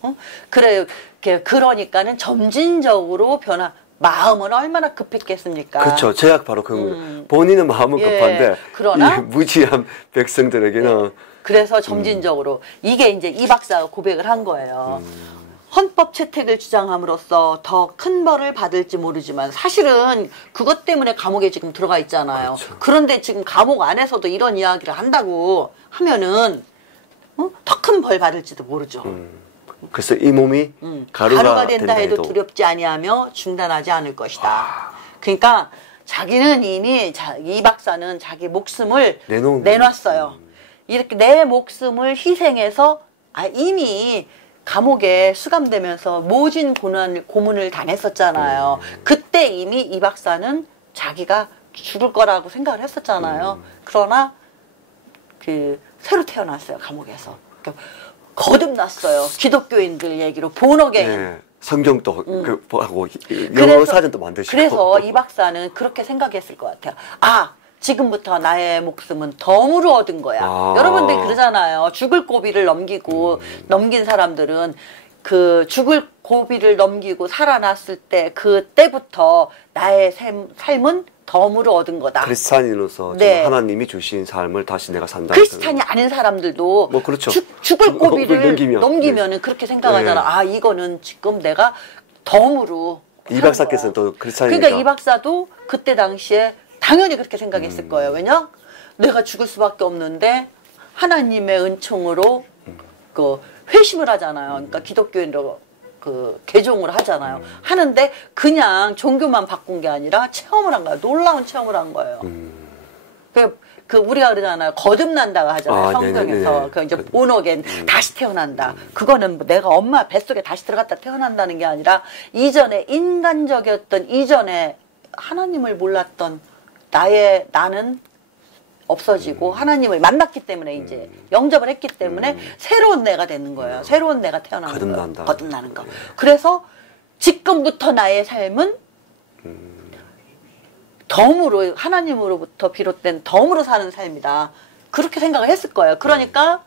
그러니까는 점진적으로 마음은 얼마나 급했겠습니까? 그렇죠. 제약 바로 본인은 마음은 급한데 그러나 무지한 백성들에게는 그래서 점진적으로 이게 이제 이 박사가 고백을 한 거예요. 헌법 채택을 주장함으로써 더 큰 벌을 받을지 모르지만 사실은 그것 때문에 감옥에 지금 들어가 있잖아요. 그렇죠. 그런데 지금 감옥 안에서도 이런 이야기를 한다고 하면은 더 큰 벌 받을지도 모르죠. 그래서 이 몸이 가루가 된다 해도 두렵지 아니하며 중단하지 않을 것이다. 그러니까 자기는 이미 이 박사는 자기 목숨을 내놨어요. 이렇게 내 목숨을 희생해서 이미 감옥에 수감되면서 모진 고문을 당했었잖아요. 그때 이미 이 박사는 자기가 죽을 거라고 생각을 했었잖아요. 그러나 새로 태어났어요, 감옥에서. 그러니까 거듭났어요. 기독교인들 얘기로 본어게인. 성경도 하고 영어 사전도 만드시고. 그래서 이 박사는 그렇게 생각했을 것 같아요. 지금부터 나의 목숨은 덤으로 얻은 거야. 여러분들이 그러잖아요. 죽을 고비를 넘긴 사람들은 죽을 고비를 넘기고 살아났을 때 그때부터 나의 삶은 덤으로 얻은 거다. 크리스찬인으로서 하나님이 주신 삶을 다시 내가 산다. 크리스찬이 아닌 사람들도 그렇죠. 죽을 고비를 넘기면은 그렇게 생각하잖아. 이거는 지금 내가 덤으로 이 박사께서는 또 크리스찬이니까. 그러니까 이 박사도 그때 당시에 당연히 그렇게 생각했을 거예요. 왜냐? 내가 죽을 수밖에 없는데 하나님의 은총으로 회심을 하잖아요. 그러니까 기독교인으로 개종을 하잖아요. 하는데 그냥 종교만 바꾼 게 아니라 체험을 한 거예요. 놀라운 체험을 한 거예요. 우리가 그러잖아요. 거듭난다고 하잖아요. 성경에서. 이제 본어겐 다시 태어난다. 그거는 내가 엄마 뱃속에 다시 들어갔다 태어난다는 게 아니라 이전에 인간적이었던 이전에 하나님을 몰랐던 나는 없어지고 하나님을 만났기 때문에 이제 영접을 했기 때문에 새로운 내가 되는 거예요. 새로운 내가 태어나는 거예요. 거듭나는 거. 그래서 지금부터 나의 삶은 덤으로 하나님으로부터 비롯된 덤으로 사는 삶이다. 그렇게 생각을 했을 거예요. 그러니까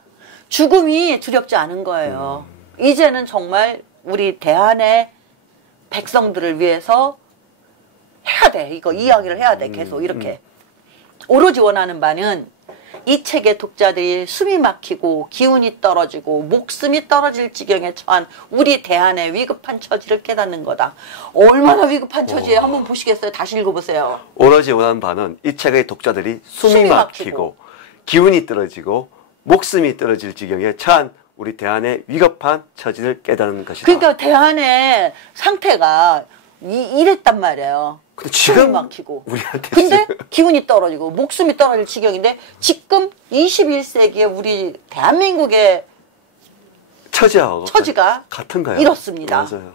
죽음이 두렵지 않은 거예요. 이제는 정말 우리 대한의 백성들을 위해서 해야 돼. 이야기를 해야 돼. 계속 이렇게. 오로지 원하는 바는 이 책의 독자들이 숨이 막히고 기운이 떨어지고 목숨이 떨어질 지경에 처한 우리 대한의 위급한 처지를 깨닫는 거다. 얼마나 위급한 처지예요. 한번 보시겠어요? 다시 읽어보세요. 오로지 원하는 바는 이 책의 독자들이 숨이 막히고 기운이 떨어지고 목숨이 떨어질 지경에 처한 우리 대한의 위급한 처지를 깨닫는 것이다. 그러니까 대한의 상태가 이랬단 말이에요. 근데 지금 숨이 막히고. 우리한테 근데 기운이 떨어지고 목숨이 떨어질 지경인데 지금 21세기에 우리 대한민국의 처지가 같은가요? 이렇습니다. 맞아요.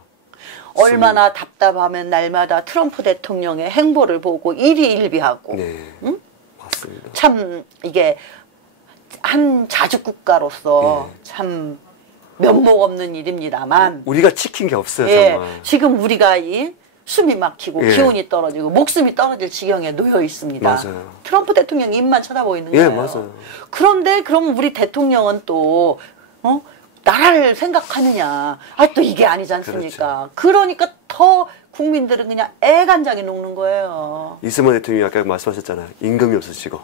얼마나 답답하면 날마다 트럼프 대통령의 행보를 보고 일희일비하고. 네, 응? 맞습니다. 참 이게 한 자주국가로서 네. 참 면목 없는 일입니다만 우리가 지킨 게 없어요, 예, 정말. 지금 우리가 이 숨이 막히고 예. 기운이 떨어지고 목숨이 떨어질 지경에 놓여 있습니다. 맞아요. 트럼프 대통령 입만 쳐다보이는 예, 거예요. 맞아요. 그런데 그럼 우리 대통령은 또 나라를 생각하느냐? 또 이게 아니지 않습니까? 그러니까 더 국민들은 그냥 애간장에 녹는 거예요. 이승만 대통령이 아까 말씀하셨잖아요. 임금이 없어지고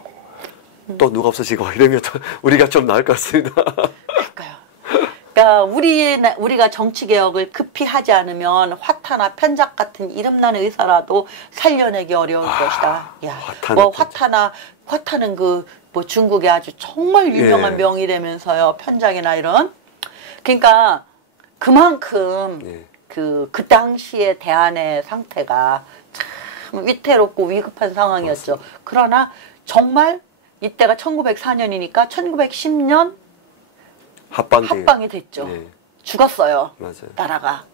또 누가 없어지고 이러면 또 우리가 좀 나을 것 같습니다. 그러니까요. 그러니까 우리가 정치 개혁을 급히 하지 않으면 화타나 편작 같은 이름난 의사라도 살려내기 어려울 것이다. 야, 화타는 뭐 중국의 아주 정말 유명한 예. 명의라면서요. 편작이나 이런. 그러니까 그만큼 예. 그 당시에 대한의 상태가 참 위태롭고 위급한 상황이었죠. 맞습니다. 그러나 정말 이때가 1904년이니까 1910년 합방이 됐죠. 네. 죽었어요. 맞아요. 나라가.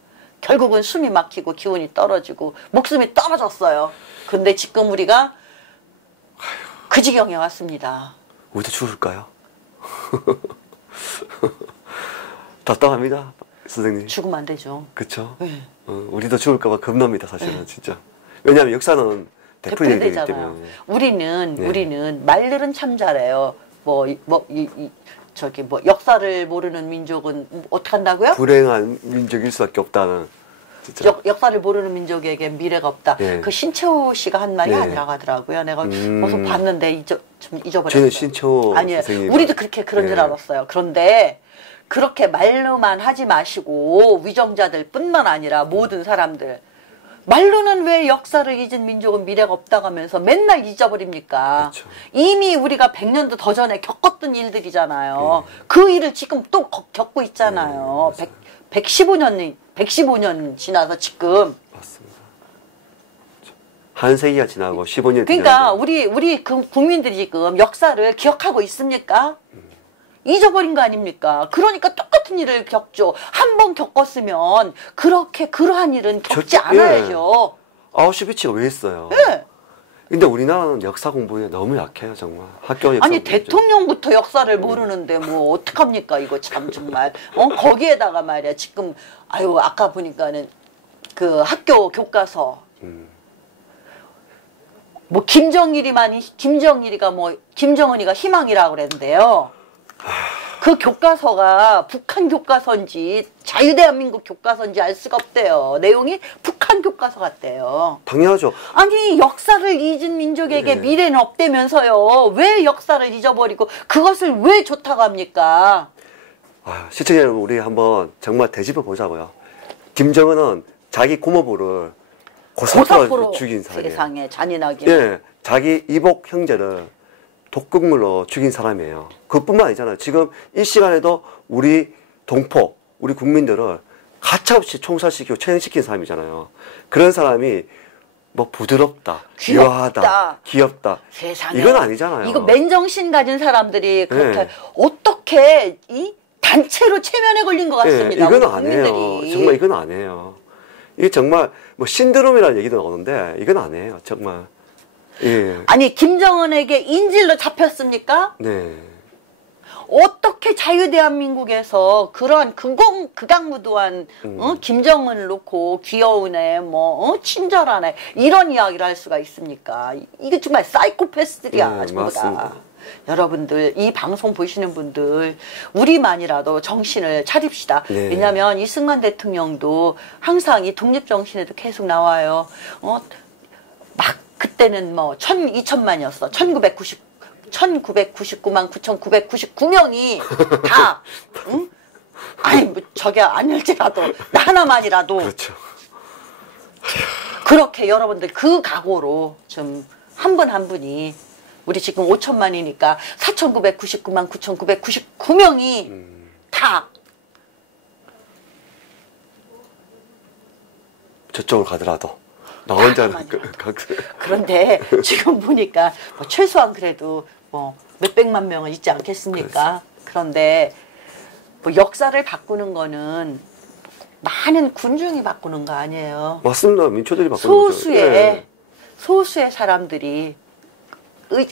결국은 숨이 막히고 기운이 떨어지고 목숨이 떨어졌어요. 근데 지금 우리가 그 지경에 왔습니다. 우리도 죽을까요? 답답합니다, 선생님. 죽으면 안 되죠. 그쵸? 네. 우리도 죽을까봐 겁납니다, 사실은. 진짜. 왜냐하면 역사는 되풀이되기 때문에. 우리는 말들은 참 잘해요. 역사를 모르는 민족은 어떻게 한다고요? 불행한 민족일 수밖에 없다는. 진짜. 역사를 모르는 민족에게 미래가 없다. 네. 그 신채호 씨가 한 말이 네. 아니라고 하더라고요. 내가 어서 봤는데 좀 잊어버렸어요. 저는 신채호 아니에요. 선생님. 우리도 그런 줄 알았어요. 그런데 그렇게 말로만 하지 마시고 위정자들 뿐만 아니라 모든 사람들 말로는 왜 역사를 잊은 민족은 미래가 없다고 하면서 맨날 잊어버립니까? 그렇죠. 이미 우리가 100년도 더 전에 겪었던 일들이잖아요. 그 일을 지금 또 겪고 있잖아요. 115년 지나서 지금. 맞습니다. 한 세기가 지나고 15년 그러니까 지나고. 우리 국민들이 지금 역사를 기억하고 있습니까? 잊어버린 거 아닙니까? 그러니까 똑같은 일을 겪죠. 한 번 겪었으면 그러한 일은 겪지 않아야죠. 아우슈비츠가 왜 했어요? 네. 근데 우리나라는 역사 공부에 너무 약해요, 정말. 학교 역사 아니 공부 대통령부터 역사를 모르는데 뭐 어떡합니까 이거 참 정말. 거기에다가 말이야 지금 아까 보니까는 그 학교 교과서 뭐 김정일이가 뭐 김정은이가 희망이라고 그랬는데요. 그 교과서가 북한 교과서인지 자유대한민국 교과서인지 알 수가 없대요. 내용이 북한 교과서 같대요. 당연하죠. 아니 역사를 잊은 민족에게 네. 미래는 없다면서요. 왜 역사를 잊어버리고 그것을 왜 좋다고 합니까? 시청자 여러분, 우리 한번 정말 되짚어 보자고요. 김정은은 자기 고모부를 고사포로 죽인 사람이에요. 세상에 잔인하게. 예, 자기 이복 형제를 독극물로 죽인 사람이에요. 그뿐만 아니잖아요. 지금 이 시간에도 우리 동포, 우리 국민들을 가차없이 총살시키고 처형시킨 사람이잖아요. 그런 사람이 뭐 부드럽다, 유하다, 귀엽다. 세상에. 이건 아니잖아요. 이거 맨정신 가진 사람들이 그렇게 네. 어떻게 이 단체로 체면에 걸린 것 같습니다. 이건 우리 아니에요. 국민들이. 정말 이건 아니에요. 이게 정말 뭐 신드롬이라는 얘기도 나오는데 이건 아니에요. 정말. 예. 아니 김정은에게 인질로 잡혔습니까? 네. 어떻게 자유대한민국에서 그러한 극악무도한 김정은을 놓고 귀여운 애, 친절한 애 이런 이야기를 할 수가 있습니까? 이게 정말 사이코패스들이야 전부 다. 맞습니다. 여러분들 이 방송 보시는 분들 우리만이라도 정신을 차립시다. 네. 왜냐하면 이승만 대통령도 항상 이 독립정신에도 계속 나와요. 막 그때는 2천만이었어. 1999만 9,999명이 다, 응? 아니, 뭐, 저게 아닐지라도, 나 하나만이라도. 그렇죠. 그렇게 여러분들 그 각오로 좀 한 분 한 분이, 우리 지금 5천만이니까 4,999만 9,999명이 다 저쪽으로 가더라도 나 혼자는 그런데 지금 보니까 뭐 최소한 그래도 뭐 몇백만 명은 있지 않겠습니까? 그렇죠. 그런데 뭐 역사를 바꾸는 거는 많은 군중이 바꾸는 거 아니에요. 맞습니다. 민초들이 바꾸는 거죠. 소수의 사람들이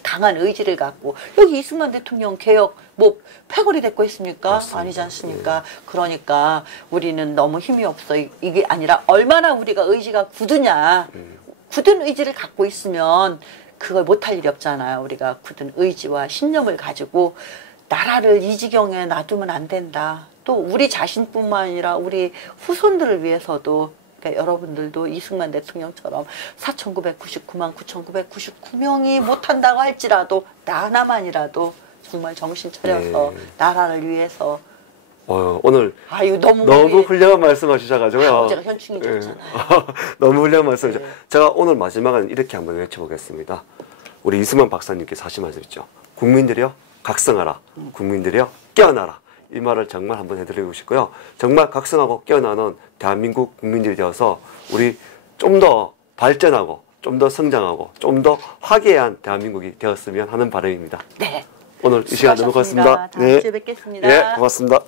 강한 의지를 갖고 여기 이승만 대통령 개혁 뭐 패거리 됐고 했습니까? 맞습니다. 아니지 않습니까? 그러니까 우리는 너무 힘이 없어. 이게 아니라 얼마나 우리가 의지가 굳으냐. 굳은 의지를 갖고 있으면 그걸 못할 일이 없잖아요. 우리가 굳은 의지와 신념을 가지고 나라를 이 지경에 놔두면 안 된다. 또 우리 자신뿐만 아니라 우리 후손들을 위해서도, 그러니까 여러분들도 이승만 대통령처럼 4,999만 9,999명이 못한다고 할지라도 나 하나만이라도 정말 정신 차려서 나라를 위해서. 오늘 너무 훌륭한 말씀을 주셔가지고요. 어제가 현충일이었잖아요. 너무 훌륭한 말씀을 제가 오늘 마지막은 이렇게 한번 외쳐보겠습니다. 우리 이승만 박사님께서 하신 말씀이죠. 국민들이여 각성하라. 국민들이여 깨어나라. 이 말을 정말 한번 해드리고 싶고요. 정말 각성하고 깨어나는 대한민국 국민들이 되어서 우리 좀 더 발전하고 좀 더 성장하고 좀 더 화기애애한 대한민국이 되었으면 하는 바람입니다. 네. 오늘 이 시간 너무 고맙습니다. 다음 주에 뵙겠습니다. 네, 고맙습니다.